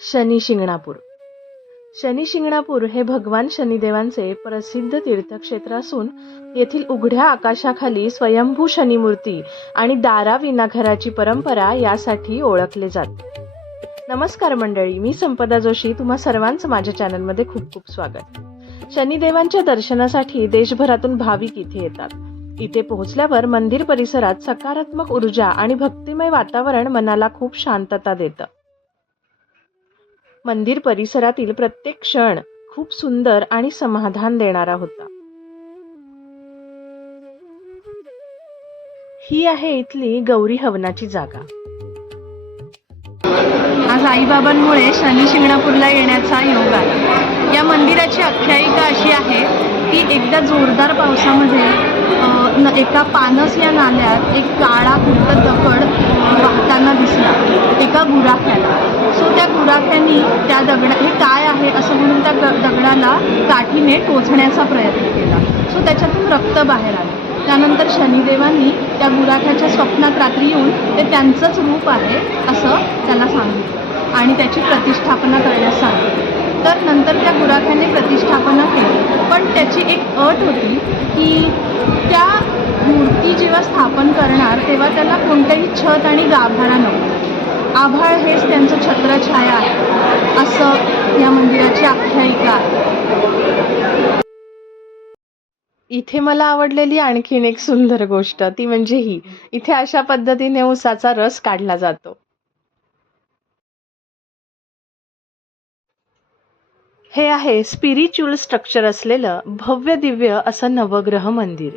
शनी शिंगणापूर. शनी शिंगणापूर हे भगवान शनिदेवांचे प्रसिद्ध तीर्थक्षेत्र असून येथील उघड्या आकाशाखाली स्वयंभू शनिमूर्ती आणि दाराविना घराची परंपरा यासाठी ओळखले जाते. नमस्कार मंडळी, मी संपदा जोशी. तुम्हा सर्वांचं माझ्या चॅनलमध्ये खूप खूप स्वागत. शनिदेवांच्या दर्शनासाठी देशभरातून भाविक इथे येतात. इथे पोहोचल्यावर मंदिर परिसरात सकारात्मक ऊर्जा आणि भक्तिमय वातावरण मनाला खूप शांतता देतं. मंदिर परिसरातील प्रत्येक क्षण खूप सुंदर आणि समाधान देणारा होता. ही आहे इथली गौरी हवनाची जागा. आज आईबाबांमुळे शनी शिंगणापूरला येण्याचा योग आला. या मंदिराची आख्यायिका अशी आहे की एकदा जोरदार पावसामध्ये एका पानस या नाल्यात एक काळा कुट्ट दगड वाहताना दिसला एका गुराख्याला. सो त्या गुराख्यानी त्या हे काय आहे असं म्हणून त्या दगडाला काठीने टोचण्याचा प्रयत्न केला. सो त्याच्यातून रक्त बाहेर आलं. त्यानंतर शनिदेवांनी त्या गुराख्याच्या स्वप्नात रात्री येऊन ते त्यांचंच रूप आहे असं त्याला सांगितलं आणि त्याची प्रतिष्ठापना करण्यास सांगितलं. तर नंतर त्या गुराख्याने प्रतिष्ठापना केली, पण त्याची एक अट होती की त्या मूर्ती जेव्हा स्थापन करणार तेव्हा त्याला कोणत्याही छत आणि गाभारा नको. आभाळ हेच त्यांचं छत्रछाया आहे असं या मंदिराची आख्यायिका आहे. इथे मला आवडलेली आणखीन एक सुंदर गोष्ट ती म्हणजे ही, इथे अशा पद्धतीने उसाचा रस काढला जातो. हे आहे स्पिरिच्युअल स्ट्रक्चर असलेलं भव्य दिव्य असं नवग्रह मंदिर.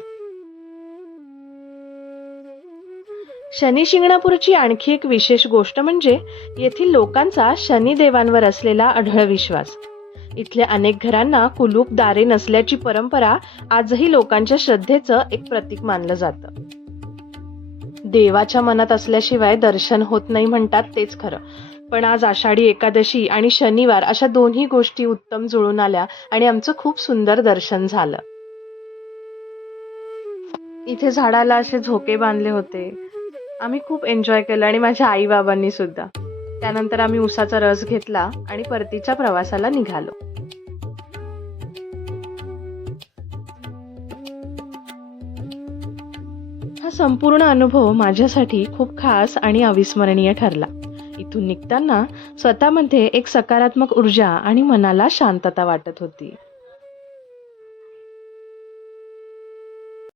शनी शिंगणापूरची आणखी एक विशेष गोष्ट म्हणजे येथील लोकांचा शनिदेवांवर असलेला अढळ विश्वास. इथल्या अनेक घरांना कुलूप दारे नसल्याची परंपरा आजही लोकांच्या श्रद्धेचं एक प्रतीक मानलं जातं. देवाच्या मनात असल्याशिवाय दर्शन होत नाही म्हणतात तेच खरं. पण आज आषाढी एकादशी आणि शनिवार अशा दोन्ही गोष्टी उत्तम जुळून आल्या आणि आमचं खूप सुंदर दर्शन झालं. इथे झाडाला असे झोके बांधले होते. आम्ही खूप एन्जॉय केलं आणि माझ्या आई बाबांनी सुद्धा. त्यानंतर आम्ही उसाचा रस घेतला आणि परतीच्या प्रवासाला निघालो. हा संपूर्ण अनुभव माझ्यासाठी खूप खास आणि अविस्मरणीय ठरला. इथून निघताना स्वतःमध्ये एक सकारात्मक ऊर्जा आणि मनाला शांतता वाटत होती.